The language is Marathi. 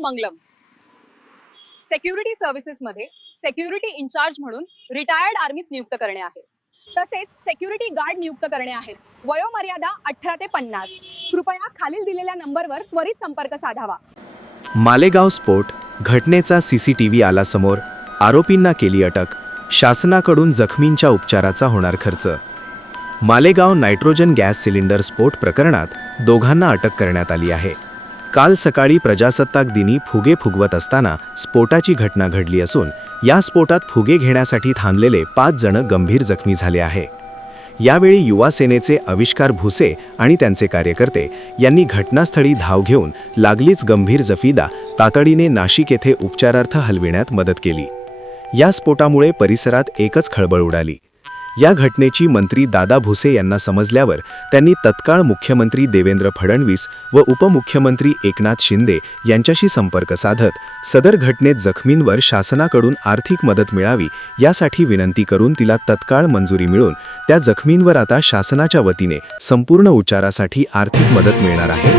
मंगलम. सिक्युरिटी सर्व्हिसेसमध्ये सिक्युरिटी इन्चार्ज म्हणून रिटायर्ड आर्मीज नियुक्त करणे आहे. तसेच सिक्युरिटी गार्ड नियुक्त करणे आहेत. वयोमर्यादा 18 ते 50. कृपया खालील दिलेल्या नंबरवर त्वरित संपर्क साधावा. मालेगाव स्फोट घटनेचा सीसीटीव्ही आला समोर. आरोपींना केली अटक. शासनाकडून जखमींच्या उपचाराचा होणार खर्च. मालेगाव नायट्रोजन गॅस सिलेंडर स्फोट प्रकरणात दोघांना अटक करण्यात आली आहे. काल सकाळी प्रजासत्ताक दिनी फुगे फुगवत असताना स्फोटाची घटना घडली असून या स्फोटात फुगे घेण्यासाठी थांबलेले 5 जण गंभीर जखमी झाले आहे. यावेळी युवा सेनेचे आविष्कार भुसे आणि त्यांचे कार्यकर्ते यांनी घटनास्थळी धाव घेऊन लागलीच गंभीर जखमीला तातडीने नाशिक येथे उपचारार्थ हलविण्यात मदत केली. या स्फोटामुळे परिसरात एकच खळबळ उडाली. या घटनेची मंत्री दादा भुसे यांना समजल्यावर त्यांनी तत्काळ मुख्यमंत्री देवेंद्र फडणवीस व उपमुख्यमंत्री एकनाथ शिंदे यांच्याशी संपर्क साधत सदर घटनेत जखमींवर शासनाकडून आर्थिक मदत मिळावी यासाठी विनंती करून तिला तत्काळ मंजुरी मिळून त्या जखमींवर आता शासनाच्या वतीने संपूर्ण उपचारासाठी आर्थिक मदत मिळणार आहे.